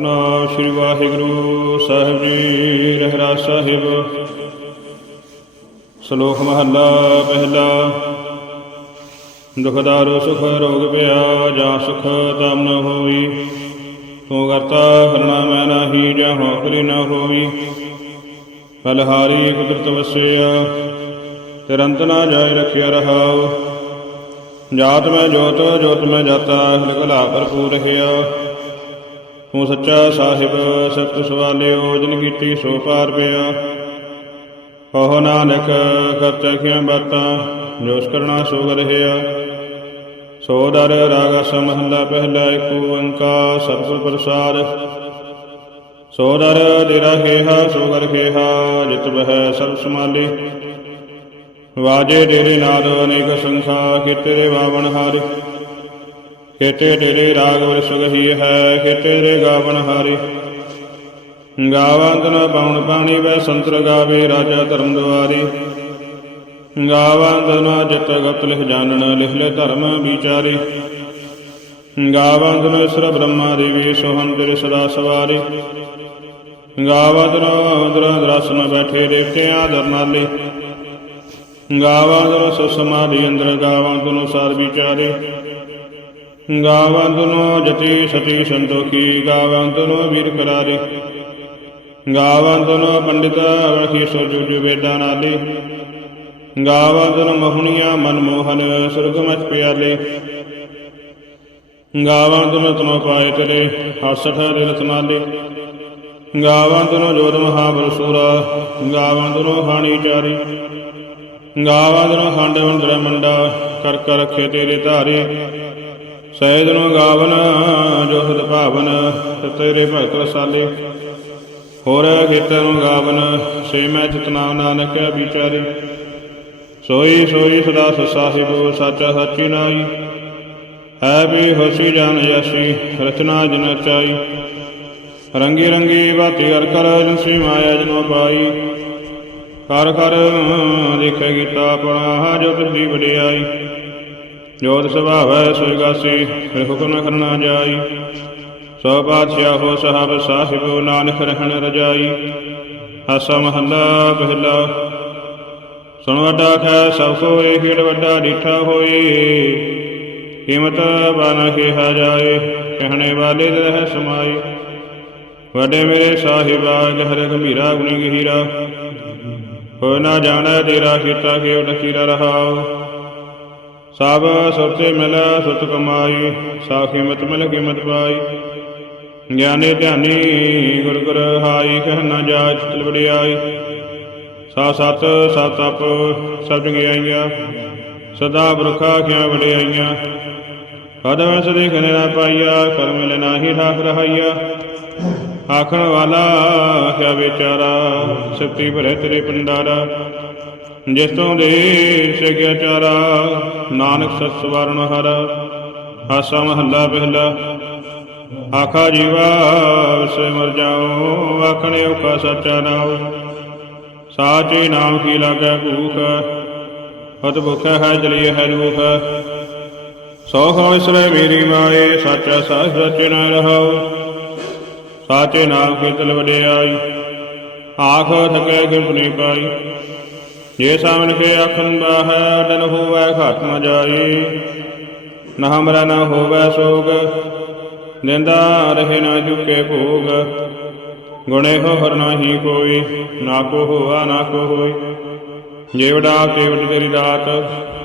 ਨਾ ਸ਼੍ਰੀ ਵਾਹਿਗੁਰੂ ਸਾਹਿਬ ਜੀ ਰਹਿਰਾ ਸਾਹਿਬ। ਸ਼ਲੋਕ ਮਹੱਲਾ ਪਹਿਲਾ। ਦੁਖਦਾਰੋ ਸੁਖ, ਰੋਗ ਪਿਆ, ਜਾਂ ਸੁਖ ਤਮ ਨ ਹੋਈ। ਤੂੰ ਕਰਤਾ ਕਰਨਾ ਮੈਂ ਨਾਹੀ, ਜਾਂ ਹੋ ਕਰੀ ਨ ਹੋਈ। ਬਲਹਾਰੀ ਕੁਦਰਤ ਵਸਿਆ, ਤਿਰੰਤ ਨਾ ਜਾਇ ਰਖਿਆ ਰਹਾਉ। ਜਾਤ ਮੈਂ ਜੋਤ ਜੋਤ ਮੈਂ ਜਾਤਾ ਅਖਿਲ ਕਲਾ ਭਰਪੂਰ ਰਹਿਆ। ਤੂੰ ਸੱਚਾ ਸਾਹਿਬ ਸਤ ਸਵਾਲਿਓ, ਜਿਨ ਕੀਤੀ ਸੋ ਪਾਰ ਪਿਆ। ਕਹੋ ਨਾਨਕ ਕਰਤੇ ਖਿਆ ਬਾਤਾਂ, ਜੋਸ ਕਰਨਾ ਸੋ ਰਹਿਆ ਸੋ ਦਰ ਰਾਗ ਅਸ ਪਹਿਲਾ ਏਕ ਓੰਕਾਰ ਸਤਿਗੁਰ ਪ੍ਰਸਾਦ। ਸੋ ਦਰ ਤੇਰਾ ਖੇਹਾ, ਸੋ ਕਰ ਖੇਹਾ, ਜਿਤ ਬਹਿ ਸਭ ਸਮਾਲੀ ਵਾਜੇ ਤੇਰੇ ਨਾਦ ਅਨੇਕ ਸੰਖਾ ਕੀਤੇ ਦੇ ਬਾਵਨ ਹਾਰੇ। ਖੇਤੇ ਤੇਰੇ ਰਾਗ ਵਰ ਸੁਗਹੀ ਹੈ, ਖੇਤੇ ਤੇਰੇ ਗਾਵਨ ਹਾਰੇ। ਗਾਵੰਤ ਨ ਪਾਉਣ ਪਾਣੀ ਵੈ ਸੰਤਰ ਗਾਵੇ, ਰਾਜਾ ਧਰਮ ਦੁਆਰੇ। ਗਾਵੰਤ ਨ ਜਿਤ ਗਤ ਲਿਖ ਜਾਣਨ, ਲਿਖ ਲੈ ਧਰਮ ਵਿਚਾਰੇ। ਗਾਵੰਤ ਨ ਇਸਰ ਬ੍ਰਹਮਾ ਦੇਵੀ ਸੋਹੰ ਤੇਰੇ ਸਦਾ ਸਵਾਰੇ। ਗਾਵੰਤ ਨ ਦਰਾ ਦਰਸਨ ਬੈਠੇ, ਦੇਵਤਿਆਂ ਦਰਨਾਲੇ ਗਾਵੰਤ ਨ ਸਸਮਾਦੀ ਅੰਦਰ ਗਾਵੰਤ ਨ ਸਾਰ ਵਿਚਾਰੇ। ਗਾਵੰਦਨੋ ਜਤੀ ਸਤੀ ਸੰਤੋਖੀ ਗਾਵੰਦਨੋ ਵੀਰ ਕਰਾਰੇ। ਗਾਵੰਦਨੋ ਪੰਡਿਤ ਵਖੀ ਸੁਜੁਜ ਵੇਦਾਂ ਨਾਲੇ। ਗਾਵੰਦਨ ਮਹੁਨੀਆਂ ਮਨ ਮੋਹਨ, ਸੁਰਗ ਪਿਆਲੇ ਗਾਵੰਦਨੋ ਤਨੋ ਪਾਏ ਤੇਰੇ ਹਸਠ ਦੇ ਰਤਨਾਲੇ ਗਾਵੰਦਨੋ ਜੋਤ ਮਹਾਬਲ ਸੂਰਾ ਗਾਵੰਦਨੋ ਹਾਣੀ ਚਾਰੀ। ਗਾਵੰਦਨੋ ਖੰਡ ਵੰਦਰ ਮੰਡਾ, ਕਰ ਕਰ ਰਖੇ ਤੇਰੇ ਧਾਰੇ। ਸਹਿਜ ਨੂੰ ਗਾਵਨ ਜੋ ਹਿਤ ਭਾਵਨ, ਤੇ ਤੇਰੇ ਭਗਤ ਰਸਾਲੇ। ਹੋਰ ਕੀਰਤਨ ਨੂੰ ਗਾਵਨ ਸੇ ਮੈਂ ਚਿਤਨਾ ਨਾਨਕ ਵਿਚਾਰੇ। ਸੋਈ ਸੋਈ ਸਦਾ ਸਚ ਸਾਹਿਬ, ਸੱਚਾ ਸੱਚੀ ਨਾਈ। ਹੈ ਵੀ ਹੋਸੀ ਜਾਨ ਯਸੀ, ਰਚਨਾ ਜਨ ਚਾਈ ਰੰਗੀ ਰੰਗੀ ਬਾਤੀ ਹਰ ਕਰ ਜਿਨਸੀ ਮਾਇਆ ਜਨੋ ਪਾਈ। ਕਰ ਕਰ ਦੇਖੇ ਗੀਤਾ ਆਪਣਾ, ਜੋ ਤੁਝੀ ਵਡਿਆਈ। ਜੋਤ ਸੁਭਾਵੈ ਸੋਈ ਗਾਸੀ ਫਿਰ ਹੁਕਮ ਕਰਨਾ ਜਾਈ। ਸੋ ਬਾਦਸ਼ਾਹ ਹੋ ਸਾਹਿਬ ਸਾਹਿਬ ਨਾਨਕ ਰਹਿਣ ਰਜਾਈ। ਹਾਸਾ ਮਹੱਲਾ ਪਹਿਲਾ। ਸੁਣ ਵੱਡਾ ਖੈ, ਸਭ ਕੋਏ ਖੇਡ ਵੱਡਾ ਡੀਠਾ ਹੋਏ। ਕੀਮਤ ਬਨ ਕਿਹਾ ਜਾਏ, ਕਹਿਣੇ ਵਾਲੇ ਰਹਿ ਸਮਾਏ। ਵੱਡੇ ਮੇਰੇ ਸਾਹਿਬਾ ਗਹਿਰ ਗੰਭੀਰਾ, ਗੁਣੀ ਗਹੀਰਾ। ਹੋ ਨਾ ਜਾਣੈ ਤੇਰਾ ਕੀਤਾ ਕਿ ਲਕੀਰਾ ਰਹਾਉ। ਸਭ ਸੁਰਤੇ ਮਿਲ ਸੁਤ ਕਮਾਈ ਸਾ ਕੀਮਤ ਮਿਲ ਕੀਮਤ ਪਾਈ। ਗਿਆਨੀ ਧਿਆਨੀ ਗੁਰ ਗੁਰ ਹਾਈ, ਕਹਿ ਨਾ ਜਾਚ ਚਲ ਵਡਿਆਈ। ਸਾ ਸਤ ਸਤ ਅਪ ਸਭ ਗਿਆਈਆ ਸਦਾ ਬਰਖਾ ਕਿਆ ਵਡਿਆਈਆਂ। ਕਦਮ ਸਦੇ ਖਨੇ ਨਾ ਪਾਈਆ, ਕਰਮ ਮਿਲ ਨਾਹੀ ਠਾਕ ਰਹਾਈਆ। ਆਖਣ ਵਾਲਾ, ਕਿਆ ਵਿਚਾਰਾ ਸਤੀ ਭਰੇ ਤੇਰੇ ਪੰਡਾਰਾ ਜਿਸ ਤੋਂ ਦੇ ਸਕਿਆ ਨਾਨਕ ਸਤ ਸਵਰਨ ਹਰ ਆਸਾ ਮਹੱਲਾ ਪਹਿਲਾ ਆਖਾ ਜੀਵਾ ਵਿਸੇ ਮਰ ਜਾਓ, ਆਖਣੇ ਔਖਾ ਸੱਚਾ ਨਾਮ ਸਾਚੇ ਨਾਮ ਕੀ ਲਾਗੈ ਭੂਖ ਹਤ ਭੁਖ ਹੈ ਜਲੀਏ ਹੈ ਰੂਖ ਸੋਖ ਵਿਸਰੇ ਮੇਰੀ ਮਾਏ, ਸਾਚਾ ਸਾਚ ਸਚ ਨ ਸਾਚੇ ਨਾਮ ਕੀ ਤਲ ਵਡਿਆਈ, ਆਖ ਥਕੇ ਕਿਰਪਨੀ ਪਾਈ ਜੇ ਸਾਵਨ ਕੇ ਆਖਨ ਬਾਹੈ ਡਨ ਹੋਵੈ ਘਾਟ ਜਾਈ ਨਾ ਹਮਰਾ ਨ ਹੋਵੈ ਸੋਗ ਨਿੰਦਾ ਰਹੇ ਨਾ ਝੁਕੇ ਭੋਗ ਗੁਣੇ ਹੋ ਹਰ ਨਾਹੀ ਕੋਈ ਨਾ ਕੋ ਹੋਆ ਨਾ ਕੋ ਹੋਈ ਜੇਵੜਾ ਕੇਵਟ ਤੇਰੀ ਰਾਤ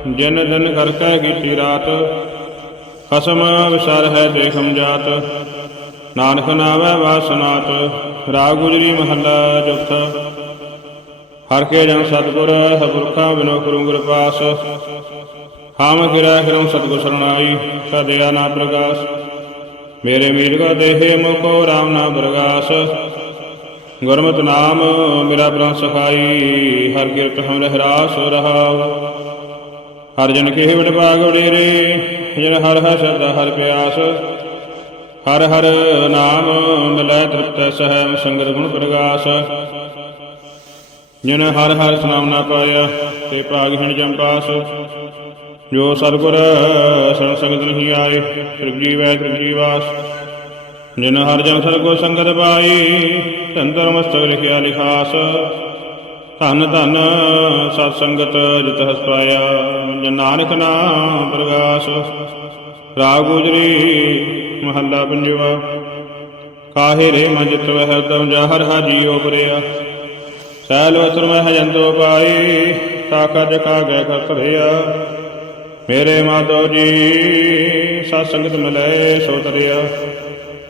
ਜਿਨ ਦਿਨ ਕਰ ਕੈ ਕੀਤੀ ਰਾਤ ਖਸਮ ਵਿਸਰ ਹੈ ਦੇਖਮ ਜਾਤ ਨਾਨਕ ਨਾਵੈ ਵਾਸਨਾਤ ਰਾਗ ਗੁਜਰੀ ਮਹੱਲਾ ਚੌਥਾ ਹਰ ਕੇ ਜਨ ਸਤਗੁਰ ਹਬੁਰਖਾ ਬਿਨੋ ਕਰੂੰ ਗੁਰ ਪਾਸ। ਹਾਮ ਗਿਰਾ ਕਰੂੰ ਸਤਗੁਰ ਸਰਣਾਈ ਸਦਿਆ ਨਾ ਪ੍ਰਗਾਸ ਮੇਰੇ ਮੀਰ ਕੋ ਦੇਹੇ ਮੁਕੋ ਰਾਮ ਨਾਮ ਪ੍ਰਗਾਸ ਗੁਰਮਤਿ ਨਾਮ ਮੇਰਾ ਪ੍ਰਣ ਸਖਾਈ, ਹਰ ਕਿਰਤ ਹਮ ਰਹਿਰਾਸ ਰਹਾਉ। ਹਰ ਜਨ ਕੇ ਵਡ ਭਾਗ ਵਡੇਰੇ ਜਿਨ ਹਰ ਹਰ ਸ਼ਰਦਾ ਹਰ ਪਿਆਸ। ਹਰ ਹਰ ਨਾਮ ਮਿਲੈ ਤ੍ਰਿਪਤ ਸਹਿ ਸੰਗਤ ਗੁਣ ਪ੍ਰਗਾਸ। ਜਿਨ ਹਰ ਹਰ ਸੁਨਾਮ ਨਾ ਪਾਇਆ, ਤੇ ਭਾਗਹੀਣ ਜੰਪਾਸ ਜੋ ਸਤਿਗੁਰ ਸਰਣ ਸੰਗਤ ਨਹੀਂ ਆਏ, ਤ੍ਰਿਗ ਜੀਵੈ ਤ੍ਰਿਗ ਜਿਨ ਹਰ ਜਨ ਸਰਗੋ ਸੰਗਤ ਪਾਈ ਧੰਦਰ ਮਸਤਕ ਲਿਖਿਆ ਲਿਖਾਸ। ਧਨ ਧਨ ਸਤ ਸੰਗਤ ਜਿਤ ਹਸ ਪਾਇਆ, ਜਿਨ ਨਾਨਕ ਨਾਮ ਪ੍ਰਗਾਸ। ਰਾਗ ਗੁਜਰੀ ਮਹੱਲਾ ਪੰਜਵਾ। ਕਾਹੇ ਰੇ ਮਨ ਜਿਤ ਵਹਿ ਤਮ ਜਾ ਹਰ ਹਾ ਜੀਉ ਪਰਿਆ ਵਸਰ ਮੈਂ ਹਜੰਤੋ ਪਾਈ ਤਾਕਾ ਜਕਾ ਗੈ ਕਰ ਧਰਿਆ ਮੇਰੇ ਮਾਧੋ ਜੀ ਸਤ ਸੰਗਤ ਮਿਲੈ ਸੋ ਤਰਿਆ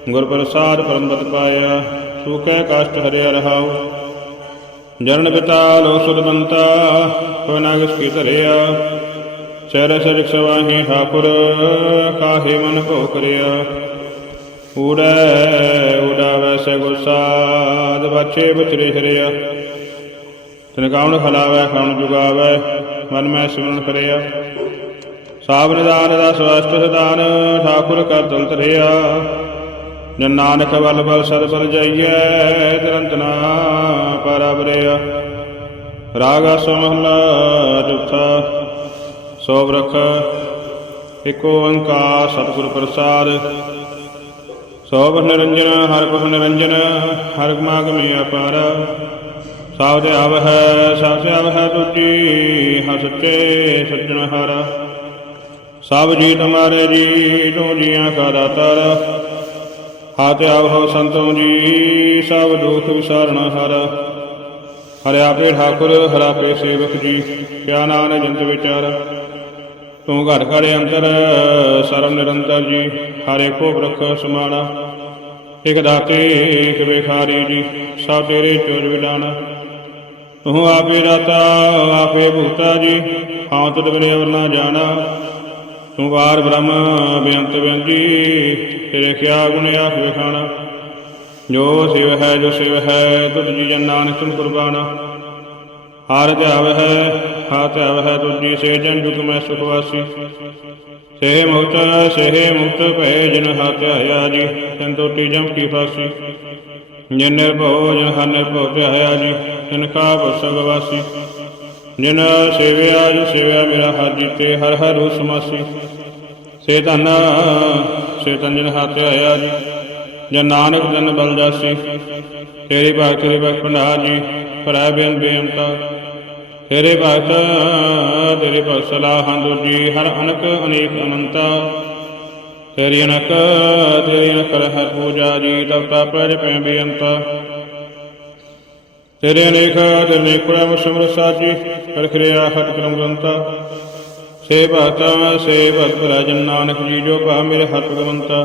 ਗੁਰ ਪ੍ਰਸਾਦ ਪਰਮਪਤ ਪਾਇਆ, ਸੂਖੈ ਕਾਸ਼ਟ ਹਰਿਆ ਰਹਾਉ। ਜਰਨ ਪਿਤਾ ਲੋ ਸੁਧ ਬੰਤਾ ਹੋਇ ਨਾ ਕਿਸ ਕੀ ਧਰਿਆ। ਸਹਿਰ ਸਰਿਕ ਸਵਾਹੀ ਠਾਕੁਰ, ਕਾਹੇ ਮਨ ਭੋ ਕਰਿਆ ਊੜੈ ਊੜਾ ਵੈਸੇ ਗੁਰਸਾਦ ਬਚੇ ਬਚਰੇ ਹਰਿਆ। ਤਿਨ ਕਾਉਣ ਖਲਾਵੈ ਖਾਉਣ ਜੁਗਾਵੈ, ਮਨ ਮੈਂ ਸਿਮਰਨ ਕਰਿਆ। ਸਾਬ ਨਿਦਾਨ ਦਾ ਸਵਸਤ ਸਦਾਨ ਠਾਕੁਰ ਕਰ ਦਲ ਧਰਿਆ ਜਨ ਨਾਨਕ ਬਲ ਬਲ ਸਦ ਬਲ ਜਾਈਐ ਤਰੰਤਨਾ ਪਰਬਰਿਆ ਰਾਗ ਆਸੋ ਮਹਲਾ ਚੌਥਾ ਸੋ ਬ੍ਰਖ ਇਕ ਓੰਕਾਰ ਸਤਿਗੁਰ ਪ੍ਰਸਾਦ। ਸੋਭ ਨਿਰੰਜਨ, ਹਰਿ ਬਹ ਨਿਰੰਜਨ, ਹਰਿ ਗਮਾਗਮੀ ਅਪਾਰ। ਸਾਵ ਤੇ ਆਵ ਹੈ ਸਾਵ ਤੇ ਆਵ ਹੈ ਤੁਜੀ ਹਰਿ ਸੱਚੇ ਸੱਜਣ ਹਾਰਾ। ਸਭ ਜੀ ਤੁਮਾਰੇ ਜੀ, ਤੂੰ ਜੀਆਂ ਕਾ ਦਾਤਾਰ। ਹਾਤੇ ਆਵੋ ਸੰਤੋਂ ਜੀ, ਸਭ ਦੁਖ ਵਿਸਾਰਣ ਹਰ। ਹਰਿ ਆਪੇ ਠਾਕੁਰ ਹਰਾ ਆਪੇ ਸੇਵਕ ਜੀ ਕਿਆ ਨਾਨ ਜੰਤ ਵਿਚਾਰ। ਤੂੰ ਘਰ ਘਰ ਅੰਤਰ ਸਰਵ ਨਿਰੰਤਰ ਜੀ, ਹਰੇ ਕੋ ਬ੍ਰਖ ਸਮਾਣਾ। ਇਕ ਦਾਤੇ, ਇਕ ਵਿਖਾਰੀ ਜੀ, ਸਭ ਤੇਰੇ ਚੋਜ ਵਿਡਾਣਾ ਤੂੰ ਆਪੇ ਦਾਤਾ, ਆਪੇ ਭੁਗਤਾ ਜੀ। ਹਾਂ ਤੁਧ ਬਿਨੇ ਅਵਰ ਨਾ ਜਾਣਾ। ਤੂੰ ਵਾਰ ਬ੍ਰਹਮ, ਬੇਅੰਤ ਬੇਅੰਤੀ ਤੇਰੇ ਕਿਆ ਗੁਣ ਆਖ ਵਿਖਾਣਾ। ਜੋ ਸਿਵ ਹੈ, ਜੋ ਸਿਵ ਹੈ ਤੁਧ ਜੀ ਜਨ ਨਾਨਕ ਤੁਮ ਕੁਰਬਾਨਾ ਹਾਰ ਧਿਆਵ ਹੈ ਹਾ ਧਿਆਵ ਹੈ ਤੁਜੀ ਸੇ ਜਨ ਜੁਗ ਮੈਂ ਸੁਖ ਵਾਸੀ। ਸੇ ਮੁਕਤ ਸੇ ਮੁਕਤ ਭੈ ਜਨ ਹਾ ਧਿਆਇਆ ਜੀ ਸੰਤੋਟੀ ਜਮ ਕੀ ਫਾਸੀ। ਜਿਨ ਨਿਰਭਉ ਜਨ ਹਰ ਨਿਰਭਉ ਧਿਆਇਆ ਜੀ ਤਿਨ ਕਾ ਬਸਗ ਵਾਸੀ। ਜਿਨ ਸੇਵਿਆ ਜੀ ਸੇਵਿਆ ਮੇਰਾ ਹਰ ਜੀਤੇ ਹਰ ਹਰ ਰੂਪ ਸਮਾਸੀ ਸੇ ਧਨ ਸੇ ਧਨ ਜਨ ਹੱਥ ਆਇਆ ਜੀ, ਜਨ ਨਾਨਕ ਜਨ ਬਲ ਜਾਸੀ। ਤੇਰੀ ਭਗਤ ਤੇਰੀ ਭਗਤ ਭੰਡਾਰ ਜੀ, ਭਰਾ ਬੇਨ ਬੇਅੰਤਾ। ਤੇਰੇ ਭਗਤ ਤੇਰੇ ਭਗਤ ਸਲਾਹਾਂ ਦੁਜੀ, ਹਰ ਅਨਕ ਅਨੇਕ ਅਨੰਤਾ। ਤੇਰੀ ਅਨਕ ਤੇਰੀ ਅਨਕ ਹਰ ਪੂਜਾ ਜੀ ਤਬ ਤਪ ਪੈ ਬੇਅੰਤਾ ਤੇਰੇ ਅਨੇਕ ਤੇਰੇ ਅਨੇਕ ਪ੍ਰੇਮ ਸਿਮਰ ਸਾਜੀ ਕਰ ਖਰਿਆ ਹਟ ਕਰਮ ਗ੍ਰੰਥਾ। ਸੇ ਭਗਤਾ, ਸੇ ਭਗਤ ਭਲਾ ਨਾਨਕ ਜੀ, ਜੋ ਭਾ ਮੇਰੇ ਹੱਥ ਗਵੰਤਾ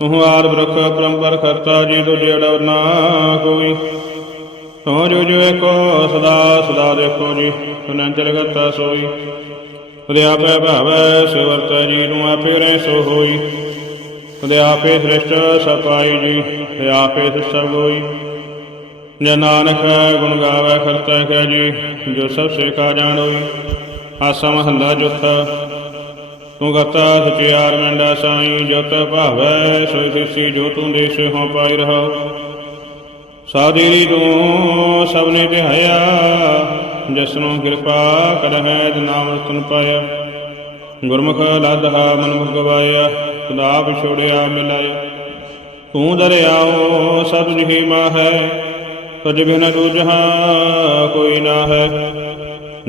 ਤੂੰ ਆਦ ਬ੍ਰਖ, ਪਰੰਪਰ ਕਰਤਾ ਜੀ ਤੋ ਜਿਹੜਾ ਨਾ ਕੋਈ। ਤੂੰ ਜੋ ਜੋ ਏਕੋ, ਸਦਾ ਸਦਾ ਦੇਖੋ ਜੀ ਤੁਨੰ ਜਗਤਾ ਸੋਈ। ਉਹਦੇ ਆਪੇ ਭਾਵੈ ਸੇ ਜੀ ਨੂੰ ਆਪੇ ਰਹਿ ਸੋ ਹੋਈ। ਉਹਦੇ ਸ੍ਰਿਸ਼ਟ ਸਪਾਈ ਜੀ ਤੇ ਸਭ ਹੋਈ। ਜੇ ਨਾਨਕ ਗੁਣ ਗਾਵੇ ਕਰਤਾ ਹੈ ਜੀ, ਜੋ ਸਭ ਸੇਖਾ ਜਾਣੋਈ ਆਸਾ ਮਹੱਲਾ ਚੌਥਾ ਤੂੰ ਗਤਾ ਸਚਿਆਰ ਮੰਡਾ ਸਾਈ। ਜਤ ਭਾਵੈ, ਸੋਈ ਸਿਸੀ ਜੋ ਤੂੰ ਦੇਸ਼ ਹੋ ਪਾਈ ਰਹਾ ਸਾਦੀਰੀ ਤੂੰ ਸਭ ਸਭਨੇ ਧਿਆਇਆ ਜਸਨੋਂ ਕਿਰਪਾ ਕਰਹਿ ਨਾਮ ਰਤਨ ਪਾਇਆ। ਗੁਰਮੁਖ ਲਾਧਾ ਮਨੁਖ ਗਵਾਇਆ ਖੁਦਾ ਵਿਛੋੜਿਆ ਮਿਲਾਇਆ। ਤੂੰ ਦਰਿਆਓ, ਸਭ ਜਿਹੀ ਮਾ ਹੈ ਤੁਝ ਬਿਨ ਦੂਜਹਾ ਕੋਈ ਨਾ ਹੈ।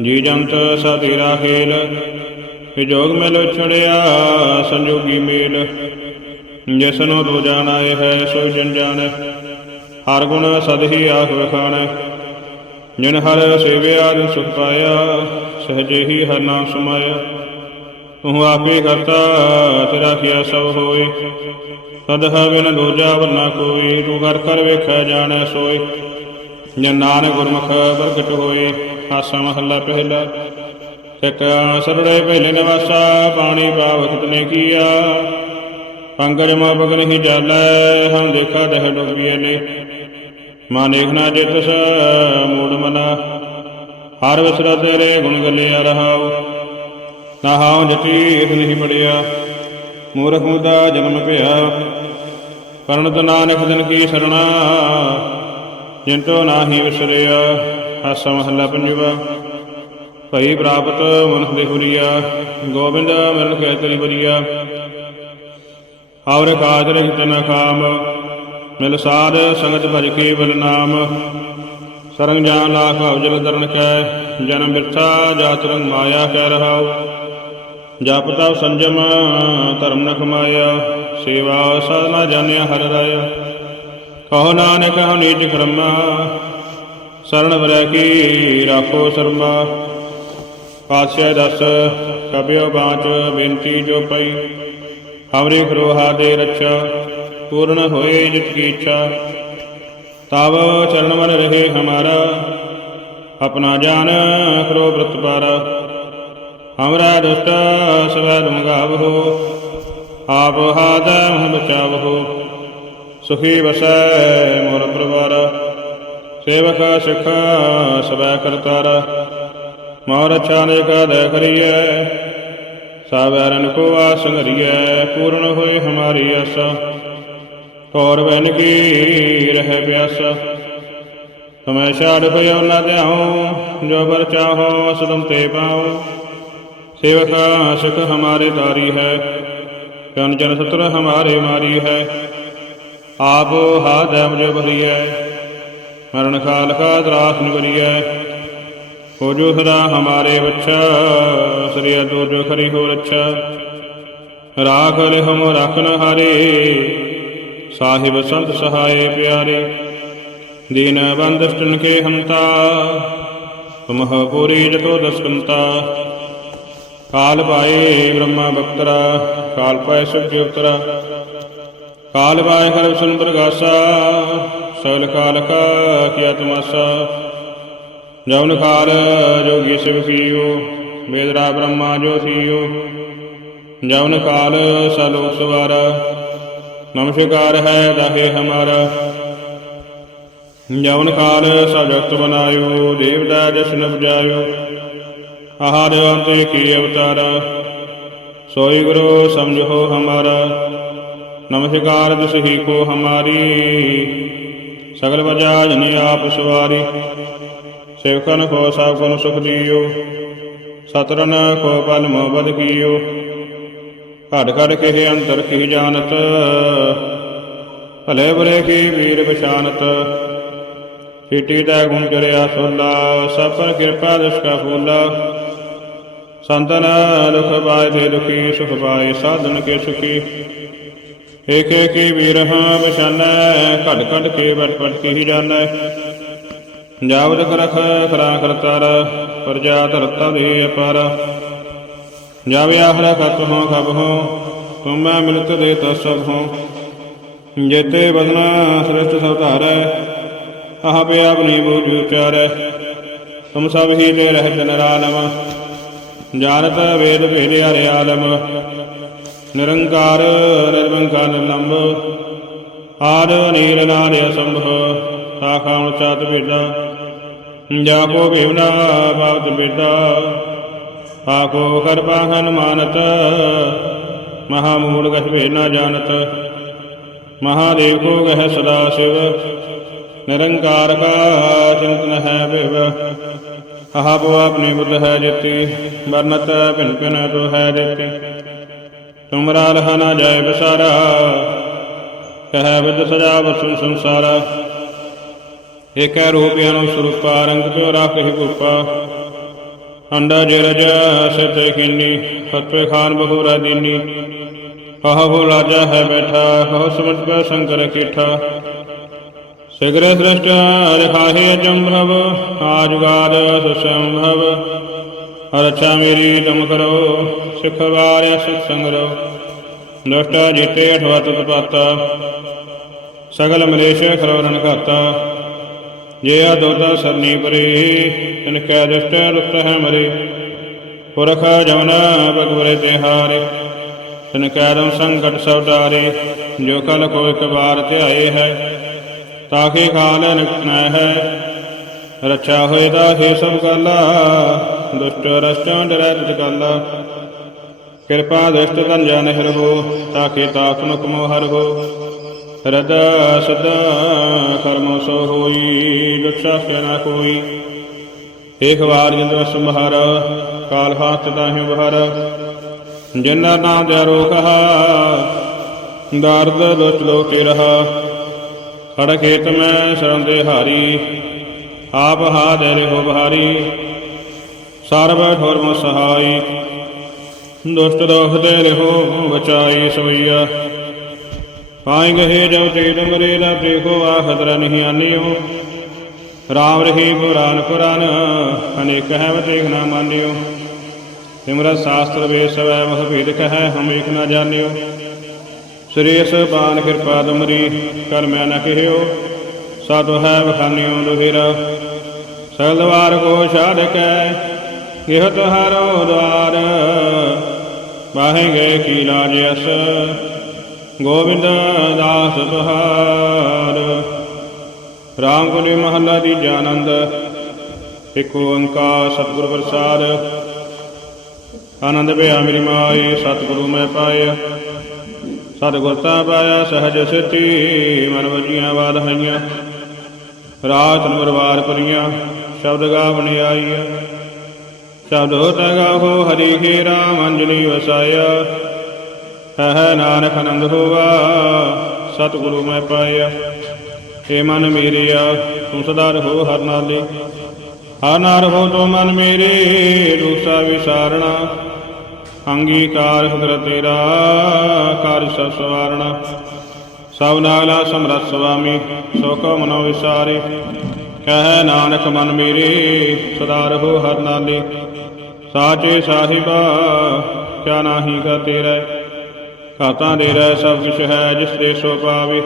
ਜੀ ਜੰਤ ਸਤਿਰਾ ਖੇਲ ਵਿਜੋਗ ਮਿਲ ਛੜਿਆ ਸੰਜੋਗੀ ਮੇਲ। ਜਿਸਨੋ ਦੋ ਜਾਣਾ ਹੈ, ਸੋ ਜਨ ਜਾਣੈ, ਹਰ ਗੁਣ ਸਦ ਹੀ ਆਖ ਵਖਾਣੈ। ਜਿਨ ਹਰ ਸੇਵਿਆ ਜਿ ਸੁਖ ਪਾਇਆ ਸਹਜੇ ਹੀ ਹਰ ਨਾਮ ਸਮਾਇਆ। ਤੂੰ ਆਪੇ ਕਰਤਾ ਤੇਰਾ ਕੀਆ ਸਭ ਹੋਏ। ਤਦ ਹੈ ਬਿਨ ਦੂਜਾ ਵਰਨਾ ਕੋਈ, ਤੂੰ ਕਰ ਕਰ ਵੇਖੈ ਜਾਣੈ ਸੋਏ। ਜਨ ਨਾਨਕ ਗੁਰਮੁਖ ਪ੍ਰਗਟ ਹੋਏ, ਆਸਾ ਮਹੱਲਾ ਪਹਿਲਾ। ਸਿੱਖ ਸਰੜੇ ਪਹਿਲੇ ਨਿਵਾਸਾ, ਪਾਣੀ ਪਾਵਤ ਨੇ ਕੀਆ। ਪੰਕਜ ਮਾ ਬਗਨ ਹੀ ਜਾਲੈ, ਹਮ ਦੇਖਾ ਦਹ ਡੋਬੀਏ ਨੇ ਮਨ ਦੇਖਣਾ ਜਿਤਸ ਮੂੜ ਮਨਾ। ਹਰ ਵਿਸਰਾ ਤੇਰੇ ਗੁਣ ਗਲਿਆ ਰਹਾਉ। ਨਾ ਹਾਉ ਜਤੀ ਇਕ ਨਹੀਂ ਪੜਿਆ। ਮੂਰਖ ਮੁਦਾ ਜਨਮ ਭਇਆ। ਕਰਨਤ ਨਾਨਕ ਦਿਨ ਕੀ ਸਰਣਾ। ਜਿੰਤੋ ਨਾਹੀ ਵਿਸਰਿਆ ਆਸਾ ਮਹੱਲਾ ਪੰਜਵਾ। ਭਈ ਪ੍ਰਾਪਤ ਮਨੁਖ ਦੇ ਹੁਰੀਆ, ਗੋਬਿੰਦ ਮਿਲਨ ਕੈ ਤੇਰੀ ਬਰੀਆ ਔਰ ਕਾਜ ਰਹਿਤ ਨ ਖਾਮ। ਮਿਲ ਸਾਧ ਸੰਗਤ ਭਜ ਕੇ ਬਲ ਨਾਮ। ਸਰੰਗ ਜਾਨ ਲਾਖ ਅਵਜਲ ਦਰਨ ਕੈ, ਜਨਮ ਬਿਰਥਾ ਜਾਤ ਰੰਗ ਮਾਇਆ ਕੈ ਰਹਾਉ। ਜਪ ਤਪ ਸੰਜਮ, ਧਰਮ ਨ ਕਮਾਇਆ ਸੇਵਾ ਸਾਧਨਾ ਜਾਣਿਆ ਹਰ ਰਾਇਆ। ਕਹੋ ਨਾਨਕ ਹਉ ਨੀਚ ਕਰਮਾ ਸਰਣ ਵਰੈ ਕੀ ਰਾਖੋ ਸਰਮਾ। ਪਾਤਸ਼ਾਹ ਦਸ ਕਬਿਓ ਬਾਚ, ਬੇਨਤੀ ਜੋ ਪਈ, ਹਮਰੇ ਖਰੋਹਾ ਦੇ ਰੱਛਾ। ਪੂਰਨ ਹੋਏ ਜਿਤ ਕੀ ਇੱਛਾ ਤਬ ਚਰਨ ਮਨ ਰਹੇ ਹਮਾਰਾ, ਆਪਣਾ ਜਾਨ ਕਰੋ ਬ੍ਰਤ ਪਾਰਾ। ਹਮਰਾ ਦੁਸ਼ਟ ਸਵੈ ਤੁਮਗਾਵਹੋ ਆਪ ਹਾਦ ਮਹ ਬਚਾਵਹੋ। ਸੁਖੀ ਵਸੈ ਮੋਰ ਪਰਵਾਰ, ਸੇਵਕ ਸਿਖ ਸਵੈ ਕਰਤਾਰ। ਮੋਰ ਛਾਨੇ ਕਾ ਦੇ ਕਰੀਐ ਸਾਵਰਨ ਕੋ ਆਸ ਸੰਗਰੀਐ ਪੂਰਨ ਹੋਏ ਹਮਾਰੀ ਆਸਾ। ਤੋਰ ਵੈਨ ਕੀ ਰਹਿ ਪਿਆਸ। ਤਮੈ ਛਾੜ ਭਇਓ ਨਾ ਧਿਆਉ, ਜੋ ਬਰ ਚਾਹੋ ਸਦਮ ਤੇ ਪਾਉ ਸੇਵਕ ਸੁਖ ਹਮਾਰੇ ਤਾਰੀ ਹੈ ਕਨ ਜਨ ਸਤਰ ਹਮਾਰੇ ਮਾਰੀ ਹੈ। ਆਪ ਹਾ ਦੈਮ ਜੋ ਮਰਨ ਕਾਲ ਕਾ ਦਰਾਸ ਨਿਵਰੀਐ ਹੋ ਜੋ ਸਦਾ ਹਮਾਰੇ ਬੱਚਾ ਸ੍ਰੀ ਅਦੋ ਜੋ ਖਰੀ ਹੋ ਰੱਛਾ। ਰਾਖ ਲੈ ਹਮ ਰਖਨ ਹਾਰੇ ਸਾਹਿਬ ਸੰਤ ਸਹਾਏ ਪਿਆਰੇ, ਦੀਨ ਬੰਦ ਸਟਨ ਕੇ ਹਮਤਾ ਤੁਮਹ ਪੂਰੀ ਜਤੋ ਦਸਕੰਤਾ ਕਾਲ ਪਾਏ ਬ੍ਰਹਮਾ ਬਕਤਰਾ ਕਾਲ ਪਾਏ ਸੁਖਿ ਉਤਰਾ। ਕਾਲ ਪਾਏ ਕਰਬ ਸੁਨ ਪ੍ਰਗਾਸਾ, ਸਗਲ ਕਾਲ ਕਾ ਕੀ ਤਮਾਸਾ। ਜਵਨ ਕਾਲ ਜੋਗੀ ਸਿਵ ਸੀਓ ਮੇਦਰਾ ਬ੍ਰਹਮਾ ਜੋ ਜਵਨ ਕਾਲ ਸਲੋਕ ਸਵਾਰਾ ਨਮਸਕਾਰ ਹੈ ਦਾਹੇ ਹਮਾਰਾ। ਜਵਨ ਕਾਲ ਸਜਗਤ ਬਨਾਇਓ, ਦੇਵਤਾ ਜਸ਼ਨ ਬਜਾਇਓ ਆਹਾਰ ਅੰਤੇ ਕੀ ਅਵਤਾਰ, ਸੋਈ ਗੁਰੂ ਸਮਝੋ ਹਮਾਰਾ। ਨਮਸਕਾਰ ਜਿਸ ਹੀ ਕੋ ਹਮਾਰੀ, ਸਗਲ ਬਜਾ ਜਨ ਆਪ ਸਵਾਰੀ। ਸੇਵਕਨ ਕੋ ਸਭ ਕੋ ਸੁਖ ਦਿਓ ਸਤਰਨ ਕੋ ਪਲ ਮੋਬਦ ਕੀਓ। ਘੜ ਘੜ ਕੇ ਅੰਤਰ ਕੀ ਜਾਣਤ? ਭਲੇ ਬੁਰੇ ਕੀ ਵੀਰ ਪਛਾਨਤ ਸਿੱਟੀ ਦਾ ਗੁਣ ਕਰਿਆ ਸੋਲਾ, ਸਭ ਪਰ ਕਿਰਪਾ ਦਸ ਕਾ ਫੂਲਾ। ਸੰਤਨ ਦੁਖ ਪਾਏ ਤੇ ਦੁਖੀ, ਸੁਖ ਪਾਏ ਸਾਧਨ ਕੇ ਸੁਖੀ। ਏਕ ਵੀਰ ਵੀਰਹਾ ਬਸ਼ਾਨੈ ਘਟ ਘਟ ਕੇ ਬਟ ਬਟ ਕੀ ਜਾਣੈ ਜਾਵਦ ਕਰਖ ਖਰਾ ਕਰਤਾਰ, ਪ੍ਰਜਾ ਧਰਤਾ ਦੇ ਅਪਾਰ। ਜਾਵੇ ਆਖਰਾ ਖਤ ਹੋ ਖਬ ਹੋ, ਤੁਮੈ ਮਿਲਤ ਦੇ ਤਸਬ ਹੋ। ਜੇਤੇ ਬਦਨਾ ਸ੍ਰਿਸ਼ਟ ਸਭ ਧਾਰੈ ਆਹ ਬੇ ਆਪਣੀ ਬੂਝ ਉਚਾਰੈ। ਤੁਮ ਸਭ ਹੀ ਦੇ ਰਹਿ ਜਨ ਜਾਣਤ ਵੇਦ ਭੇਦ ਹਰਿ ਆਲਮ। ਨਿਰੰਕਾਰ ਨਿਰਵੰਕਾਰ ਨਿਰਲੰਭ ਆਦ ਨੀਲ ਨਾਦ ਅਸੰਭ ਸਾਖਾ ਉਚਾਤ ਭੇਦਾ। ਜਾ ਕੋ ਭੇਵਨਾ ਭਾਵਤ ਬੇਟਾ ਆਕੋ ਕਰਪਾ ਹਨਮਾਨਤ ਮਹਾ ਮੂੜ ਗਹਿ ਨਾ ਜਾਣਤ, ਮਹਾਦੇਵ ਕੋ ਗਹਿ ਸਦਾ ਸਿਵ, ਨਿਰੰਕਾਰ ਕਾ ਚਿੰਤਨ ਹੈ ਭਿਵ ਆਹ ਬੋ ਆਪਣੀ ਬੁੱਧ ਹੈ ਜਿਤੀ, ਵਰਨਤ ਭਿਨ ਭਿਨ ਤੋ ਹੈ ਜਿਤੀ। ਤੁਮਰਾ ਲਹ ਨਾ ਜਾਏ ਬਸਾਰਾ, ਕਹੈ ਵਿਦ ਸਜਾ ਵਸੁ ਸੰਸਾਰਾ। ਏਕੈ ਰੂਪ ਅਨੁ ਸਰੂਪਾ, ਰੰਗ ਪਿਓ ਰਾਖਿ ਭੂਪਾ। ਅੰਡਾ ਜਰਜ ਸਤੇ ਕਿੰਨੀ ਫਤਵੇ ਖਾਨ ਬਹੁ ਰਾਦੀਨੀ ਕਹੋ ਰਾਜਾ ਹੈ ਬੈਠਾ, ਕਹੋ ਸਮਝ ਪੈ ਸ਼ੰਕਰ ਕੀਠਾ। ਸਿਗਰ ਸ੍ਰਿਸ਼ਟ ਰਖਾਹੇ ਅਜੰਭਵ ਆਜੁਗਾਦ ਸੁਸੰਭਵ ਰਚਾ ਮੇਰੀ ਤੁਮ ਕਰੋ, ਸਿਖ ਵਾਰਿਆ ਸਿਖ ਸੰਗਰੋ। ਦੁਸ਼ਟਾ ਜੀਤੇ ਅਠਵਾ ਤੁਤ ਪਾਤਾ। ਸਗਲ ਮਲੇਸ਼ ਖਰਵਰਨ ਘਾਤਾ ਜੇ ਆ ਦੋਦਾ ਸਰਨੀ ਪਰੇ, ਤਿਨ ਕੈ ਦੁਸ਼ਟ ਰੁਕਤ ਹੈ ਮਰੇ। ਪੁਰਖ ਜਮਨ ਬਗਵਰੇ ਤੇ ਹਾਰੇ, ਤਿਨ ਕੈ ਦਮ ਸੰਕਟ ਸਵਦਾਰੇ ਜੋ ਕਲ ਕੋ ਇੱਕ ਵਾਰ ਧਿਆਏ ਹੈ, ਤਾਕੇ ਕਾਲ ਨਿਕਟਣਾ ਹੈ। ਰੱਛਾ ਹੋਏ ਦਾ ਹੈ ਸਭ ਕਾਲਾ ਦੁਸ਼ਟ ਰਸਟਾਂ ਡਰੈ ਤਿਤ ਕਾਲਾ ਕਿਰਪਾ ਦੁਸ਼ਟ ਤਨ ਜਾਣ ਹਰੋ ਤਾਕੇ ਤਾਪ ਨੁਕ ਮੋ ਹੋ ਰਦ ਸਦ ਕਰਮ ਸੋ ਹੋਈ ਦੁਖਾ ਕੇ ਨਾ ਕੋਈ। ਏਕ ਵਾਰ ਜਿੰਦਰ ਸੰਭਾਰ ਕਾਲ ਹਾਥ ਦਾਹਿ ਬਹਰ ਜਿਨ੍ਹਾਂ ਨਾਮ ਦੇ ਰੋਖਾ ਦਰਦ ਦੁਚ ਲੋਕੇ ਰਹਾ। ਖੜ ਖੇਤ ਮੈਂ ਸਰੰਦੇ ਹਾਰੀ, ਆਪ ਹਾ ਦੇ ਰਹੋ ਬਹਾਰੀ ਸਰਬ ਠੋਰਮ ਸਹਾਈ, ਦੁਸ਼ਟ ਦੋਖ ਦੇ ਰਹੋ ਬਚਾਈ ਸਵਈਆ। ਪਾਈ ਗਏ ਜਬ ਤੇ ਤੁਮਰੇ ਨਾ ਦੇਖੋ ਆਖਦਰ ਨਹੀਂ ਆਨਿਓ। ਰਾਮ ਰਹੀ ਪੁਰਾਨ ਪੁਰਾਨ ਅਨੇਕ ਹੈ ਵਤੇਖ ਨਾ ਮਾਨਿਓ। ਸਿਮਰਤ ਸ਼ਾਸਤਰ ਵੇਦ ਸਵੈ ਮਹ ਭੇਦ ਕਹੈ, ਹਮ ਏਕ ਨਾ ਜਾਣਿਓ। ਸ੍ਰੇਸ ਬਾਨ ਕਿਰਪਾ ਤੁਮਰੀ ਕਰ ਮੈਂ ਨ ਕਹਿਓ। ਸਤ ਹੈ ਬਖਾਨਿਓ ਦੁਹਿਰਾ, ਸਗਲ ਵਾਰ ਕੋ ਛਾੜਕੈ ਇਹ ਤੁਹਾਰੋ ਦਵਾਰ ਬਾਹੇ ਗਏ ਕੀ ਲਾਜ ਅਸ ਗੋਬਿੰਦ ਦਾਸ ਤੁਹਾਰ ਰਾਮ ਗੁਣੀ ਮਹੱਲਾ ਦੀ ਜਾਨੰਦ ਇੱਕ ਓੰਕਾਰ ਸਤਿਗੁਰ ਪ੍ਰਸਾਦ। ਆਨੰਦ ਭਇਆ ਮੇਰੀ ਮਾਈ ਸਤਿਗੁਰੂ ਮੈਂ ਪਾਇਆ। ਸਤਿਗੁਰ ਤਾ ਪਾਇਆ, ਸਹਜ ਸਿੱਧੀ, ਮਨ ਵਜੀਆਂ ਬਾਦ ਹਈਆਂ। ਰਾਤ ਨੂੰ ਪਰਵਾਰ ਕਰੀਆਂ, ਸ਼ਬਦ ਗਾਵਣ ਆਈਆ। ਸ਼ਬਦ ਹੋਤਾ ਗਾਹੋ ਹਰੀ ਕੀ ਰਾਮ ਅੰਜਲੀ ਵਸਾਇਆ। ਹੈ ਨਾਨਕ ਆਨੰਦ ਹੋਵਾ ਸਤਿਗੁਰੂ ਮੈਂ ਪਾਇਆ। ਏ ਮਨ ਮੇਰਿਆ ਤੂੰ ਸਦਾ ਰਹੋ ਹਰ ਨਾਲੇ। ਹਰ ਨਾਰ ਹੋ ਤੋ ਮਨ ਮੇਰੇ, ਰੂਸਾ ਵਿਸਾਰਣਾ। ਅੰਗੀਕਾਰ ਹੁਦਰ ਤੇਰਾ, ਕਰ ਸਭ ਸਵਾਰਣਾ ਸਭ ਨਾਗਲਾ ਸਮਰਤ ਸੁਆਮੀ ਸੋ ਕੋ ਮਨੋ ਵਿਸਾਰੇ। ਕਹੈ ਨਾਨਕ ਮਨ ਮੇਰੇ, ਸਦਾ ਰਹੋ ਹਰ ਨਾਲੇ। ਸਾਚੇ ਸਾਹਿਬਾ, ਕਿਆ ਨਾਹੀ ਕਾ ਤੇਰਾ। ਘਾਤਾਂ ਦੇ ਰਹਿ ਸਭ ਕਿਛ ਹੈ, ਜਿਸ ਦੇ ਸੋ ਪਾਵੇ।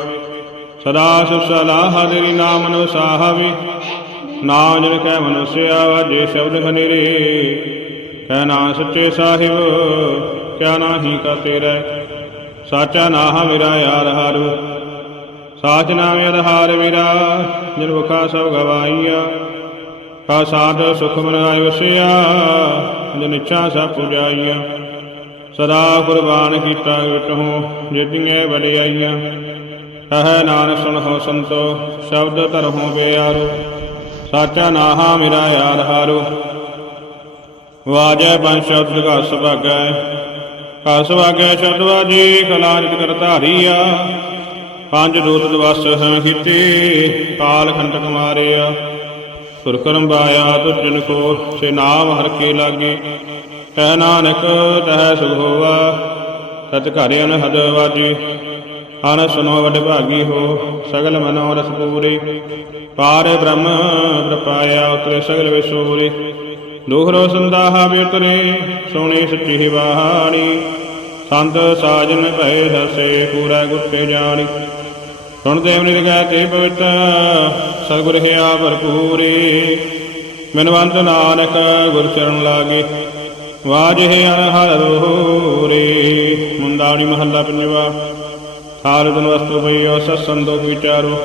ਸਦਾ ਸੁਖ ਸਲਾਹ ਤੇਰੀ ਨਾਮ ਨੂੰ ਸਾਹਾਵੇ। ਨਾਮ ਜਿਨ ਕੈ ਮਨੁਸਿਆ, ਵਾਜੇ ਸ਼ਬਦ ਖਨੀਰੇ ਕਹਿ ਨਾ ਸੱਚੇ ਸਾਹਿਬ ਕਿਆ ਨਾਹੀ ਕਾ ਤੇਰਾ ਸਾਚਾ ਨਾਹ ਮੇਰਾ ਯਾਰ ਹਾਰੂ। ਸਾਚ ਨਾਮ ਅਧਾਰ ਮੇਰਾ, ਜਿਨ ਮੁਖਾ ਸਭ ਗਵਾਈਆ ਕਾ ਸਾਧ ਸੁਖ ਮਨ ਆਇ ਜਿਨ ਇੱਛਾ ਸਭ ਪੁਜਾਈਆ। ਸਦਾ ਕੁਰਬਾਨ ਕੀਤਾ ਵਿਟਹੁ ਜਿਤੀਏ ਵਡਿਆਈਆਂ ਕਹੈ ਨਾਨਕ ਸੁਣਹੁ ਸੰਤੋ, ਸ਼ਬਦ ਧਰਹੁ ਬਿਆਰੋ। ਸਾਚਾ ਨਾਹਾ ਮੇਰਾ ਯਾਰ ਹਾਰੂ। ਵਾਜੈ ਪੰਜ ਸ਼ਬਦ, ਘਸ ਭਾਗੈ। ਘਸ ਭਾਗੈ ਸ਼ਬਦ ਵਾਜੀ ਕਲਾਜਿਤ ਕਰ ਧਾਰੀਆ। ਪੰਜ ਦੂਤ ਦਵਸ ਹੈ ਕੀਤੀ ਕਾਲ ਖੰਡਕ ਮਾਰਿਆ। ਸੁਰ ਕਰਮ ਬਾਇਆ ਤੁਜਨ ਕੋ ਸੇ ਨਾਮ ਹਰ ਕੇ ਲਾਗੇ। ਕਹਿ ਨਾਨਕ, ਤਹ ਸੁਖ ਹੋਵਾ ਤਤ ਘਰ ਅਨਹਦ ਵਾਜੀ ਅਨ ਸੁਨੋ ਵਡ ਭਾਗੀ ਹੋ। ਸਗਲ ਮਨੋ ਰਸ ਪੂਰੇ, ਪਾਰ ਬ੍ਰਹਮ ਪ੍ਰਪਾਇਆ ਉਤਰੇ ਸਗਲ ਵਿਸੂਰੇ। ਦੋਹਰੋ ਸੰਦਾਹਾ ਬਿਰਤਰੇ ਸੋਹਣੀ ਸੱਚੀ ਬਾਣੀ। ਸੰਤ ਸਾਜਨ ਭਏ ਹਸੇ ਪੂਰਾ ਗੁੱਟੇ ਜਾਣੀ। ਸੁਣ ਦੇਵ ਨਿਰਗੈ ਤੇ ਪਵਿੱਤ, ਸਤਿਗੁਰ ਹਿਆ ਭਰਪੂਰੀ। ਮਨਵੰਤ ਨਾਨਕ ਗੁਰ ਚਰਨ ਲਾਗੇ। ਵਾਜੇ ਅਨਹਰ ਰੋਰੇ ਮੁੰਦਾਵਣੀ ਮਹੱਲਾ ਪੰਜਵਾ। ਖਾਲਦਨ ਵਸਤੂ ਭਈਓ ਸਤਸੰਦੋਖ ਵਿਚਾਰੋ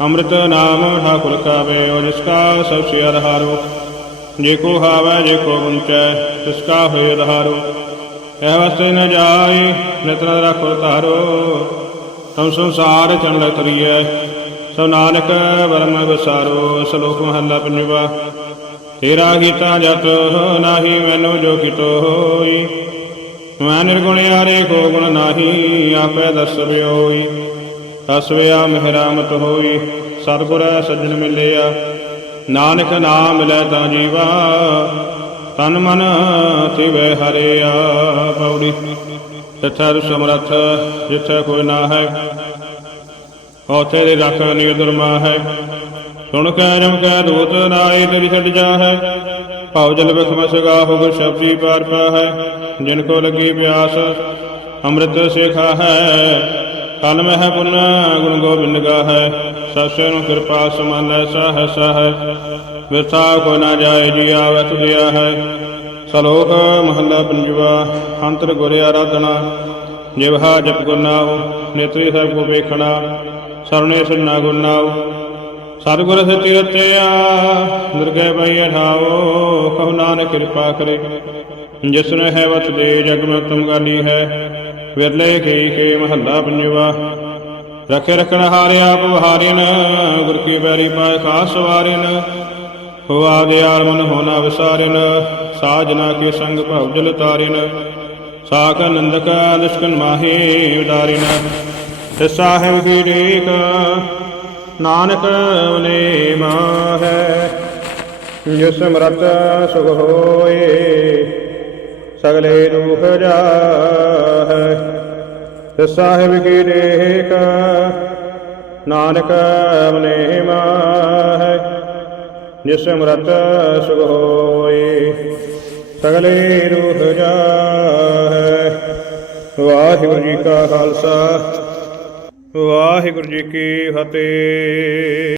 ਅੰਮ੍ਰਿਤ ਨਾਮ ਠਾਕੁਰ ਕਾ ਵੇਓ ਜਿਸ ਕਾ ਸਭ ਸਿਰ ਹਾਰੋ ਜੇ ਕੋ ਹਾਵੈ, ਜੇ ਕੋ ਗੁੰਚੈ, ਤਿਸ ਕਾ ਹੋਏ ਅਧਾਰੋ ਇਹ ਵਸਤੇ ਨ ਜਾਈ ਨਿਤਨ ਰੱਖੋ ਧਾਰੋ। ਤਮ ਸੰਸਾਰ ਚੰਨ ਤਰੀਐ, ਸੋ ਨਾਨਕ ਵਰਮ ਵਿਸਾਰੋ, ਸ਼ਲੋਕ ਮਹੱਲਾ ਪੰਜਵਾ। ਤੇਰਾ ਕੀਤਾ ਜਤ ਨਾਹੀ ਮੈਨੂੰ ਜੋ ਕਿਤੋ ਹੋਈ। ਮੈਂ ਨਿਰਗੁਣ ਯਾਰੇ ਕੋ ਗੁਣ ਨਾਹੀ, ਆਪੇ ਦਸਵਿਓਈ ਦਸਵਿਆ ਮਹਿਰਾਮਤ ਹੋਈ, ਸਤਿਗੁਰ ਸੱਜਣ ਮਿਲਿਆ। ਨਾਨਕ ਨਾਮ ਮਿਲੈ ਤਾਂ ਜੀਵਾ, ਤਨ ਮਨ ਥਿਵੇ ਹਰਿਆ ਪੌੜੀ। ਤਥਾ ਸਮਰਥ ਜਿੱਥੇ ਕੋਈ ਨਾ ਹੈ ਉਥੇ ਦੇ ਰੱਖ ਨਿਰਦਰਮਾ ਹੈ। ਸੁਣ ਕੈ ਜਮ ਕੈ ਦੂਤ ਨਾਏ ਤੇਰੀ ਛੱਡ ਜਾ ਹੈ ਜਲ ਬਖਮ ਸਗਾ ਹੋ ਸ਼ਬਦੀ ਪਾਰ ਪਾ ਜਿਨ ਕੋ ਲੱਗੀ ਪਿਆਸ, ਅੰਮ੍ਰਿਤ ਸੇਖਾ ਹੈ ਕਲ ਮਹਿ ਪੁਨ ਗੁਣ ਗੋਬਿੰਦ ਗਾ ਹੈ ਸਸੇ ਨੂੰ ਕਿਰਪਾ ਸਮਾਨੈ ਸਹ ਸਹ। ਵਿਰਥਾ ਕੋ ਨਾ ਜਾਏ ਜੀ ਆਵੈ ਤੁਧਿਆ ਹੈ ਸਲੋਕ ਮਹੱਲਾ ਪੰਜਵਾ, ਅੰਤਰ ਗੁਰ ਆਰਾਧਨਾ। ਜਿਵਹਾ ਜਪ ਗੁਰ ਨਾਉ, ਨੇਤਰੀ ਸਾਹਿਬ ਕੋ ਵੇਖਣਾ। ਸਰਣੇ ਸੁਨਾ ਗੁਨਾਉ ਸਤਿਗੁਰ ਸੱਚੀ ਰਤਿਆ ਦੁਰਗੇ ਪਈ ਅਠਾਓ, ਕਹੋ ਨਾਨਕ ਕਿਰਪਾ ਕਰੇ। ਜਿਸ ਨੇ ਹੈ ਵਤ ਦੇ ਜਗ ਮੈਂ ਤੁਮ ਹੈ, ਵਿਰਲੇ ਕੀ ਕੇ ਮਹੱਲਾ ਪੰਜਵਾ। ਰਖੇ ਰਖਣ ਹਾਰਿਆ ਪਵਹਾਰਿਨ ਗੁਰ ਕੀ ਬੈਰੀ ਪਾਏ ਖਾਸ ਸਵਾਰਿਨ ਹੋਆ ਦਿਆਲ ਮਨ ਹੋਣਾ ਵਿਸਾਰਿਨ ਸਾਜਨਾ ਕੇ ਸੰਗ ਭਉ ਜਲ ਤਾਰਿਨ। ਸਾਕ ਨੰਦਕ ਲਿਸ਼ਕਨ ਮਾਹੀ ਉਦਾਰਿਨ ਤੇ ਸਾਹਿਬ ਕੀ ਰੀਕ ਨਾਨਕ ਨੇ ਮਾਹੈ ਜਿਸ ਮਰਤ ਸੁਖ ਹੋਏ, ਸਗਲੇ ਦੁਖ ਜਾਹੈ। ਤੇ ਸਾਹਿਬ ਕੀ ਰੀਕ ਨਾਨਕ ਮਨੇ ਮਾਹੈ ਜਿਸ ਮਰਤ ਸੁਖ ਹੋਏ, ਸਗਲੇ ਰੂਹ ਜਾਹੈ। ਵਾਹਿਗੁਰੂ ਜੀ ਕਾ ਖਾਲਸਾ। ਵਾਹਿਗੁਰੂ ਜੀ ਕੀ ਫਤਿਹ।